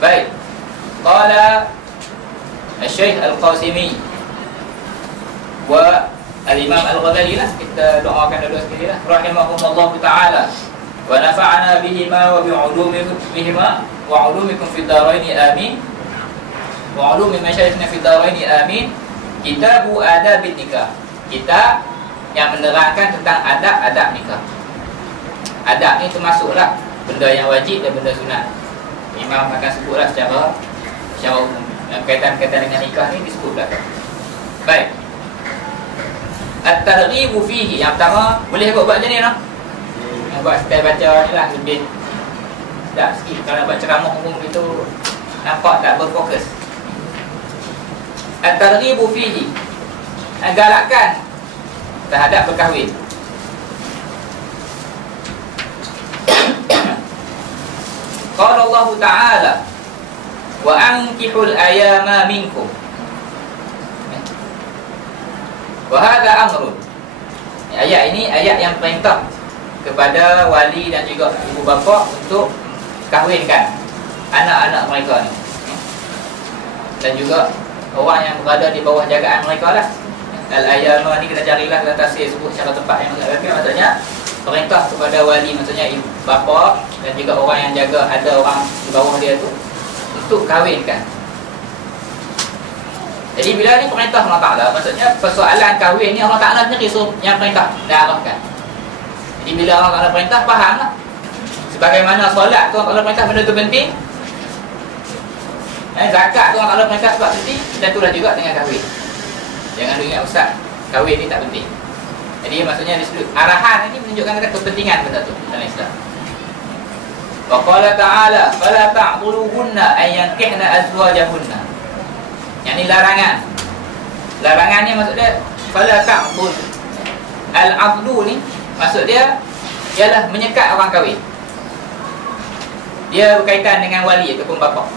Baik. Qala Syekh Al-Qasimi wa Al-Imam Al-Ghazali lah, kita doakan dulu sekali lah, rahimahumullah taala wa nafa'ana bihima wa bi'ulumikum wa 'ulumikum fid dharain amin wa 'ulumi masyayikhna fid dharain amin. Kitabu adabin nikah, kitab yang menerangkan tentang adab-adab nikah. Adab ni termasuklah benda yang wajib dan benda sunat. Imam akan sebutlah secara umum. Kaitan-kaitan dengan nikah ni disebut belakang. Baik. At-targhibu fihi, yang pertama, boleh buat macam ni lah. Buat style baca ni lah, lebih tak sikit. Kalau baca ceramah umum itu nampak tak berfokus. At-targhibu fihi, galakkan terhadap berkahwin. Qala Allah Ta'ala wa ankihul ayama minkum wa hadha amrun. Ayat ini ayat yang perintah kepada wali dan juga ibu bapa untuk kahwinkan anak-anak mereka ni, dan juga orang yang berada di bawah jagaan mereka lah. Al-ayama ni kita carilah dalam tafsir sebut secara tepat yang agak maksudnya perintah kepada wali, maksudnya ibu bapa dan juga orang yang jaga, ada orang di bawah dia tu, untuk kahwinkan. Jadi bila ni perintah Allah Ta'ala, maksudnya persoalan kahwin ni Allah Ta'ala sendiri suruh yang perintah dah arahkan. Jadi bila Allah Ta'ala perintah, fahamlah. Sebagaimana solat tu Allah Ta'ala perintah benda tu penting, zakat tu Allah Ta'ala perintah sebab penting, dan itulah juga dengan kahwin. Jangan ingat ustaz, kahwin ni tak penting. Jadi maksudnya disebut arahan ini menunjukkan kata kepentingan benda tu dalam Islam. Wa qala ta'ala fala ta'dhuluhunna an yankihna azwajahunna. Yang ni larangan. Larangan ni maksud dia fala ta'dhul. Al-'adlu ni maksud dia ialah menyekat orang kahwin. Dia berkaitan dengan wali ataupun bapa.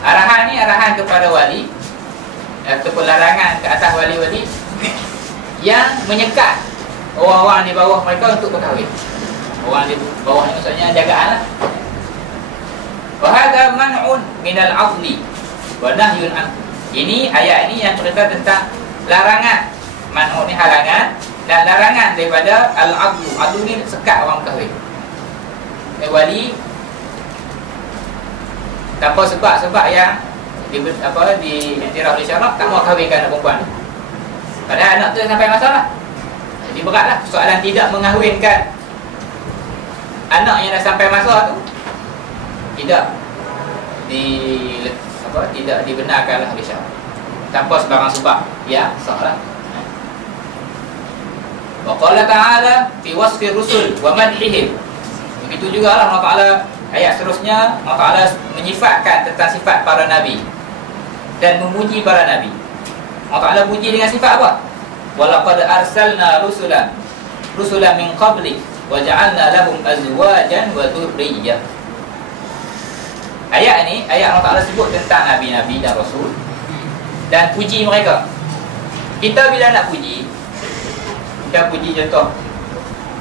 Arahan ni arahan kepada wali ataupun larangan ke atas wali-wali yang menyekat orang-orang di bawah mereka untuk berkahwin. Orang di bawah ni maksudnya jagaan lah. Wa hadha man'un minal 'adli wa nahyun an. Ini ayat ini yang cerita tentang larangan. Man'un ni halangan, dan larangan daripada al-'adlu. 'Adlu ni sekat orang berkahwin. Wali tanpa sebab yang diiktiraf oleh syarak tak mau kahwinkan anak perempuan. Padahal anak tu sampai masalah. Jadi beratlah soalan tidak mengahwinkan anak yang dah sampai masa tu, tidak dibenarkanlah oleh syarak tanpa sebarang sebab ya sahlah. Wa qala ta'ala fi wasfi rusul wa madhihim. Begitu jugalah Allah Ta'ala ayat seterusnya, Allah Ta'ala menyifatkan tentang sifat para nabi dan memuji para nabi. Allah Ta'ala puji dengan sifat apa? Walaqad arsalna rusulan min qablik wa ja'alna lahum azwajan wa dhurriyyah. Ayat ni, ayat Allah Ta'ala sebut tentang nabi-nabi dan rasul dan puji mereka. Kita bila nak puji, kita puji contoh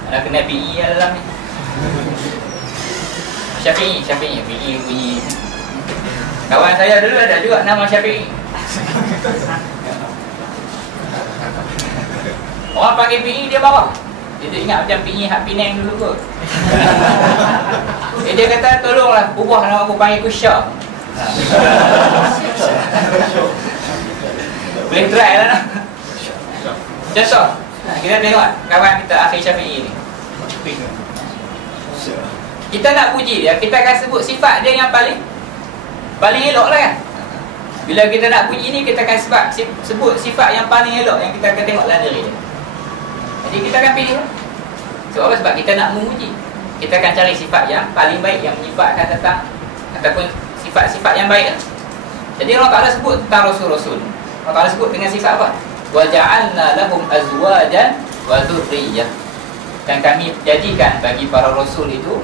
nak kena PE dalam ni. Syafi'i puji. Kawan saya dulu ada juga nama Syafi'i. Orang panggil PE dia marah. Dia ingat macam PE hak Penang dulu kot. Dia kata tolonglah ubah nama aku, panggil aku Syah. Boleh try lah nak. Contoh, kita tengok kawan kita Akhil Syafi'i ni. Kita nak puji dia, kita akan sebut sifat dia yang paling elok lah kan. Bila kita nak puji ni, kita akan sebut sifat yang paling elok yang kita akan tengok dalam diri dia. Jadi kita akan pilih lah. Sebab apa? Sebab kita nak memuji. Kita akan cari sifat yang paling baik, yang menyifatkan tentang ataupun sifat-sifat yang baik lah. Jadi Allah Ta'ala sebut tentang Rasul-Rasul, Allah Ta'ala sebut dengan sifat apa? Wa ja'alna lahum azwajan wa dhurriyyah. Dan kami jadikan bagi para Rasul itu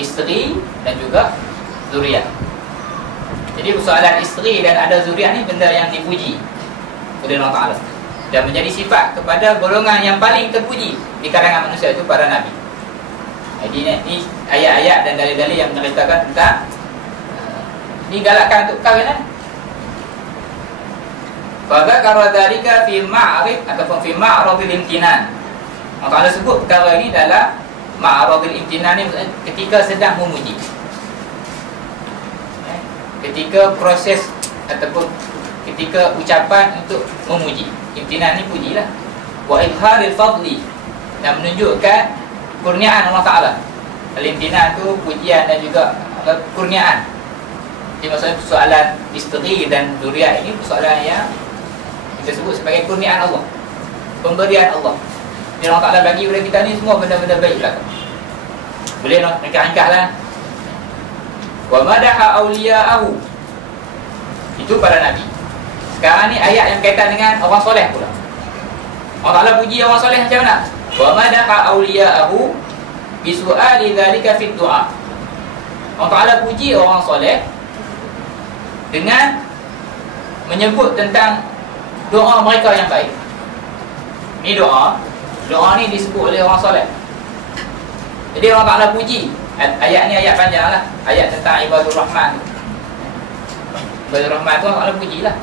isteri dan juga zuriat. Jadi persoalan isteri dan ada zuriat ni benda yang dipuji oleh Allah Ta'ala dan menjadi sifat kepada golongan yang paling terpuji di kalangan manusia, itu para nabi. Jadi ni ayat-ayat dan dalil-dalil yang menceritakan tentang ni galakkan untuk kahwin kan. Fadzakara dzalika fi ma'rid ataupun fi ma'radil imtinan. Allah Ta'ala sebut perkara ini dalam ma'radil imtinan ni, ketika sedang memuji, ketika proses ataupun ketika ucapan untuk memuji. Imtinan ni pujilah. Wa idharil fadli, dan menunjukkan kurniaan Allah Ta'ala. Al-imtinan tu pujian dan juga kurniaan. Jadi maksudnya persoalan isteri dan zuriat ini persoalan yang kita sebut sebagai kurniaan Allah, pemberian Allah. Jadi Allah Ta'ala bagi kepada kita ni semua benda-benda baik lah. Boleh lah, ringkas-ringkas lah. Wa madaha awliya'ahu, itu para Nabi. Sekarang ni ayat yang kaitan dengan orang soleh pula. Allah Ta'ala puji orang soleh macam mana? Wa madaha awliya'ahu bisu'ali dhalika fit du'a. Allah Ta'ala puji orang soleh dengan menyebut tentang doa mereka yang baik. Ini doa ni disebut oleh orang soleh. Jadi Allah Ta'ala puji. Ayat ni ayat panjang lah, ayat tentang ibadur rahman. Ibadur rahman tu Allah Ta'ala pujilah.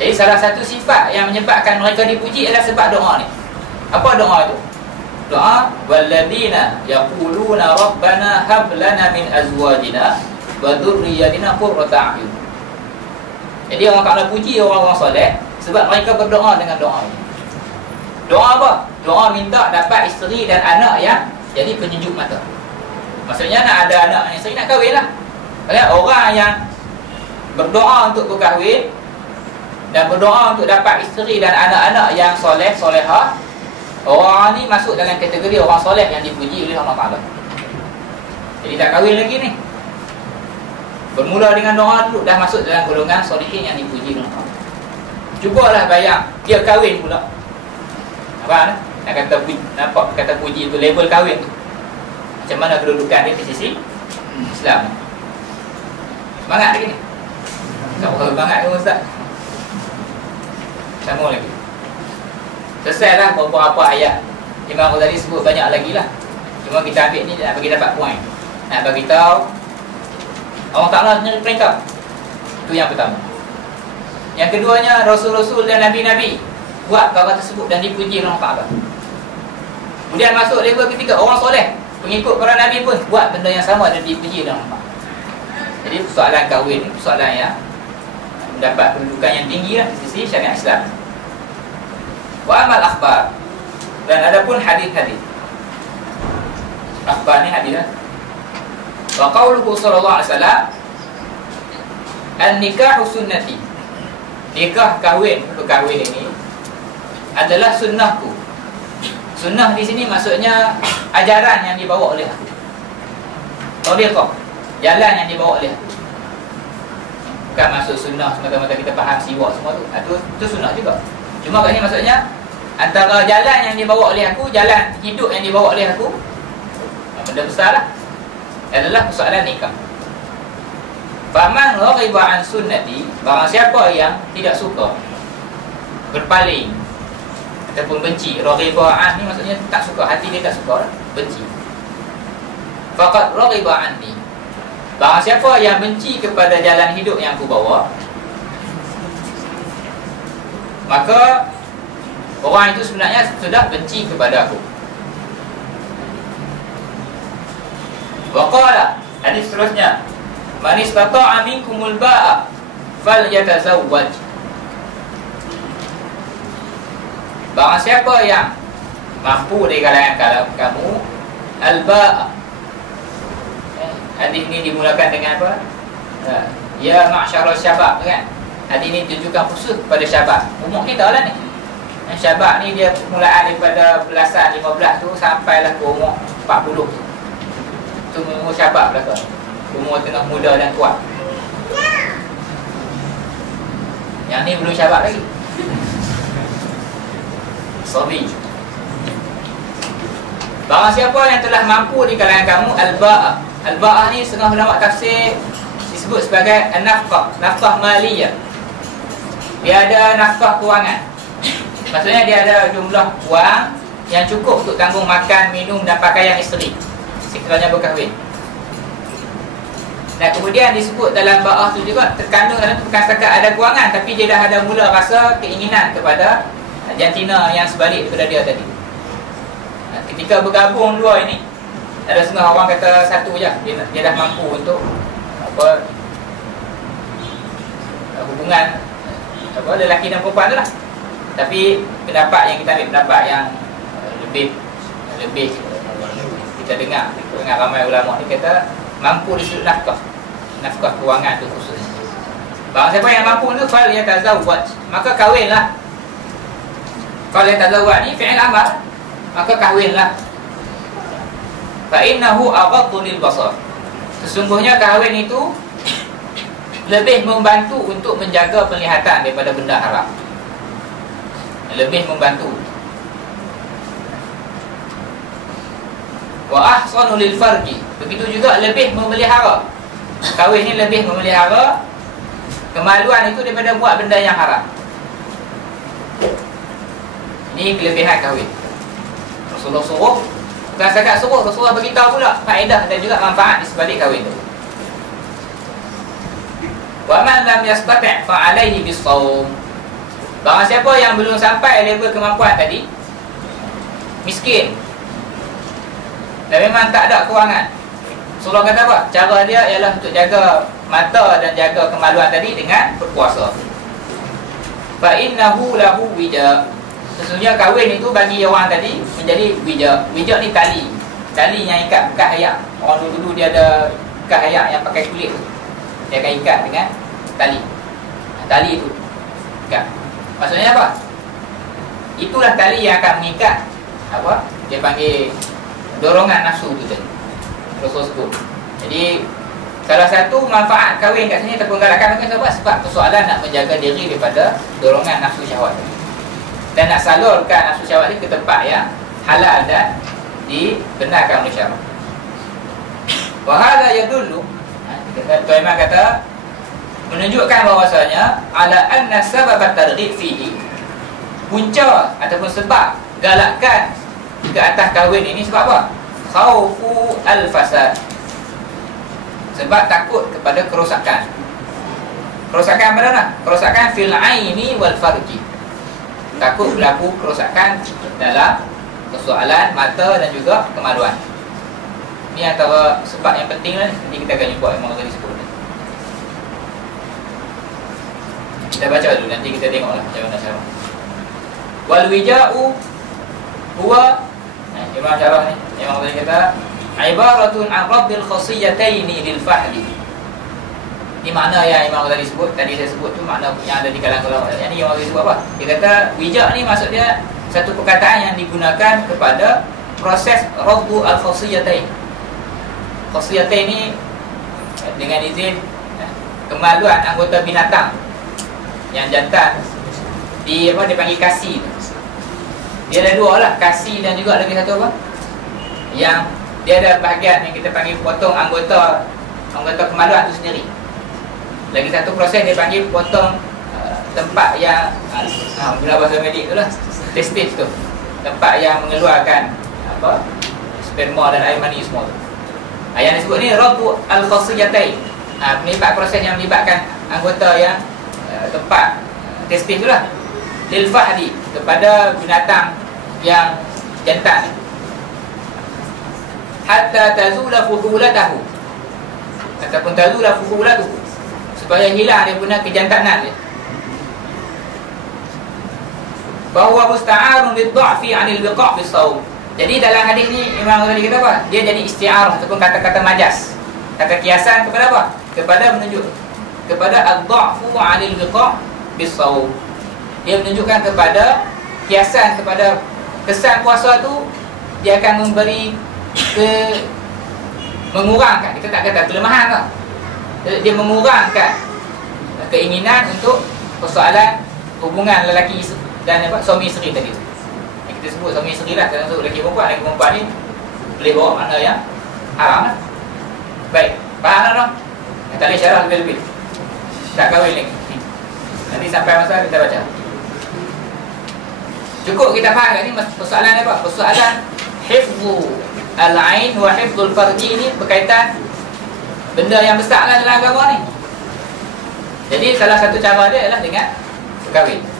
Jadi salah satu sifat yang menyebabkan mereka dipuji adalah sebab doa ni. Apa doa itu? Doa walladzina yaquluna rabbana hab lana min azwajina wa dhurriyyatina qurrata a'yun. Jadi Allah Ta'ala puji orang-orang soleh sebab mereka berdoa dengan doa ini. Doa apa? Doa minta dapat isteri dan anak yang jadi penyejuk mata. Maksudnya nak ada anak yang isteri, nak kahwin lah. Orang yang berdoa untuk berkahwin dan berdoa untuk dapat isteri dan anak-anak yang soleh, solehah, orang ni masuk dalam kategori orang soleh yang dipuji oleh Allah Ta'ala. Jadi tak kahwin lagi ni, bermula dengan doa dulu, dah masuk dalam golongan solehin yang dipuji oleh Allah. Cubalah bayang dia kahwin pula. Apa nak kata nampak kata puji tu level kahwin tu. Macam mana kedudukan dia di sisi Islam? Semangat lagi ni. Tak boleh semangat ke Ustaz? Sama lagi. Selesailah beberapa ayat. Imam Ghazali sebut banyak lagi lah. Cuma kita ambil ni nak bagi dapat poin. Nak bagi tahu Allah Ta'ala sendiri perintah. Itu yang pertama. Yang keduanya, Rasul-Rasul dan Nabi-Nabi buat perkara tersebut dan dipuji oleh Allah Ta'ala. Kemudian masuk level ketiga, orang soleh, pengikut para Nabi pun buat benda yang sama dan dipuji oleh Allah Ta'ala. Jadi persoalan kahwin ni persoalan yang mendapat kedudukan yang tinggi lah di sisi syariat Islam. Wa amal akhbar, dan ada pun hadis-hadis. Akhbar ni hadis lah. Wa qauluhu sallallahu alaihi wasallam, an-nikahu sunnati. Nikah, kahwin, berkahwin ini adalah sunnahku. Sunnah di sini maksudnya ajaran yang dibawa oleh aku. Tariqah, jalan yang dibawa oleh aku. Bukan maksud sunnah semata-mata kita faham siwak semua tu. Itu sunnah juga. Cuma kat ni maksudnya antara jalan yang dibawa oleh aku, jalan hidup yang dibawa oleh aku, benda besar lah, adalah persoalan nikah. Faman raghiba an sunnati, barang siapa yang tidak suka, berpaling ataupun benci. Raghiba an ni maksudnya tak suka, hati dia tak suka lah, benci. Faqad raghiba anni, barang siapa yang benci kepada jalan hidup yang aku bawa, maka orang itu sebenarnya sudah benci kepada aku. Wa qala, hadis seterusnya, man istata'a minkumul ba'a falyatazawwaj. Barang siapa yang mampu dari kalangan kamu al-ba'a. Hadis ini dimulakan dengan apa? Ya ma'syarul syabab, kan? Hadis ini tunjukkan khusus kepada syabab. Umur kita lah ni. Syabab ni dia permulaan daripada belasan 15 tu sampailah ke umur 40 tu. Itu umur syabab lah tu. Umur tengah muda dan kuat. Yang ni belum syabab lagi. Sabi. Barang siapa yang telah mampu di kalangan kamu al-ba'ah. Al-ba'ah ni setengah ulama tafsir disebut sebagai an-nafqah, nafkah maliyah. Dia ada nafkah kewangan. Maksudnya dia ada jumlah wang yang cukup untuk tanggung makan, minum dan pakaian isteri sekiranya berkahwin. Dan kemudian disebut dalam ba'ah tu juga, terkandung dalam tu bukan setakat ada kewangan, tapi dia dah ada mula rasa keinginan kepada jantina yang sebalik daripada dia tadi. Ketika bergabung dua ini, ada setengah orang kata satu je, dia dah mampu untuk hubungan lelaki dan perempuan tu lah. Tapi pendapat yang kita ambil pendapat yang lebih kita dengar ramai ulama ni kata mampu di sudut nafkah kewangan tu khusus. Barang siapa yang mampu tu fal yatazawwaj, maka kahwinlah. Fal yatazawwaj ni fi'il amar, maka kahwinlah. Fa innahu aghaddu lil basar. Sesungguhnya kahwin itu lebih membantu untuk menjaga penglihatan daripada benda haram. Lebih membantu. Wa ahsanu lil farji. Begitu juga lebih memelihara. Kahwin ni lebih memelihara kemaluan itu daripada buat benda yang haram. Ini kelebihan kahwin. Rasulullah suruh, bukan setakat suruh, Rasulullah beritahu pula faedah dan juga manfaat di sebalik kahwin itu. Wa man lam yastati' fa 'alaihi bis-shaum. Barang siapa yang belum sampai level kemampuan tadi, miskin dan memang tak ada kewangan, Rasulullah kata apa? Cara dia ialah untuk jaga mata dan jaga kemaluan tadi dengan berpuasa. Fa innahu lahu wija. Sesungguhnya kahwin itu bagi orang tadi menjadi wija. Wija ni tali. Tali yang ikat bekas ayak. Orang dulu dia ada bekas ayak yang pakai kulit tu. Dia akan ikat dengan tali. Tali itu ikat. Maksudnya apa? Itulah tali yang akan mengikat apa? Dia panggil dorongan nafsu tu tadi. Rasul sebut. Jadi salah satu manfaat kahwin kat sini ataupun galakan sebab persoalan nak menjaga diri daripada dorongan nafsu syahwat dan nak salurkan nafsu syahwat ni ke tempat yang halal dan dibenarkan oleh syarak. Wa hadha yadullu, Tuan Imam kata, menunjukkan bahawasanya ala anna sabab at-targhib fihi, punca ataupun sebab galakkan ke atas kahwin ini sebab apa? Khaufu al-fasad, sebab takut kepada kerosakan. Kerosakan mana? Kerosakan fil aini wal farji. Takut berlaku kerosakan dalam persoalan mata dan juga kemaluan. Ini antara sebab yang penting lah. Nanti kita akan jumpa Imam Ghazali sebut. Kita baca dulu, nanti kita tengoklah macam mana cara. Wal wija'u huwa, Imam Syarah ni, Imam Ghazali kata, ibaratun an rabbil khasiyataini lil fahli. Ini makna yang Imam Ghazali sebut. Tadi saya sebut tu makna yang ada di kalangan ulama. Yang ni Imam Ghazali sebut apa? Dia kata wija' ni maksud dia satu perkataan yang digunakan kepada proses rabbu al khasiyatain. Khasiyatain ni dengan izin kemaluan anggota binatang yang jantan di apa dia panggil kasi. Dia ada dua lah, kasi dan juga lagi satu apa? Yang dia ada bahagian yang kita panggil potong anggota kemaluan tu sendiri. Lagi satu proses dia panggil potong tempat yang guna bahasa medik tu lah, testis tu, tempat yang mengeluarkan apa, sperma dan air mani semua tu. Yang disebut ni rabbu al-khasiyatain. Proses yang melibatkan anggota yang tempat testis tu lah, lil fahdi, kepada binatang yang jantan, hatta tazula fuhulatahu, ataupun tazula fuhulatuhu, supaya hilang dia punya kejantanan dia. Bahawa musta'arun bid-dha'fi 'anil biqa' bis-shaum. Jadi dalam hadis ni Imam Ghazali kata apa? Dia jadi isti'arah ataupun kata-kata majas, kata kiasan kepada apa? Kepada menunjuk kepada ad-dha'fu 'anil biqa' bis-shaum. Dia menunjukkan kepada kiasan kepada kesan puasa tu, dia akan memberi mengurangkan, kita tak kata kelemahan lah, dia mengurangkan keinginan untuk persoalan hubungan lelaki dan apa, suami isteri tadi. Yang kita sebut suami isteri lah, termasuk lelaki perempuan ni boleh bawa makna yang haram lah. Baik, faham tak? Tak boleh syarah lebih-lebih, tak kahwin lagi. Nanti sampai masa kita baca. Cukup kita faham kat ni persoalan apa? Persoalan hifzu al-ain wa hifzul farji ni berkaitan benda yang besar lah dalam agama ni. Jadi salah satu cara dia adalah dengan berkahwin.